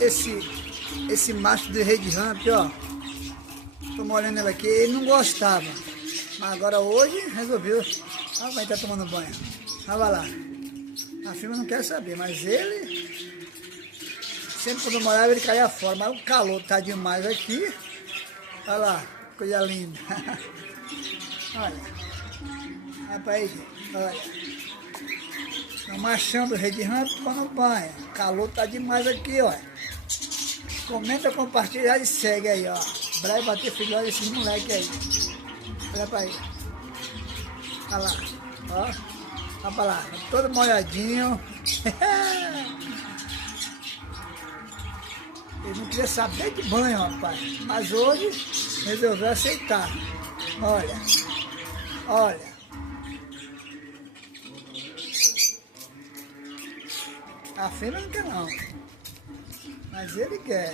esse macho de Red Ramp, ó. Tô molhando ele aqui, ele não gostava. Mas agora hoje resolveu. Ah, vai estar tomando banho. Ah, vai lá. A firma não quer saber, mas ele... Sempre quando eu morava ele caía fora, mas o calor tá demais aqui. Olha lá, coisa linda. Olha. Rapaz, olha. O machão do Red Ramp tomando banho. O calor tá demais aqui, olha. Comenta, compartilha e segue aí, ó. Breve bater filhote desses moleques aí. Olha pra aí. Olha lá, ó. Olha pra lá, todo molhadinho. Ele não queria saber de banho, rapaz. Mas hoje resolveu aceitar. Olha, olha. A fêmea não quer não. Mas ele quer.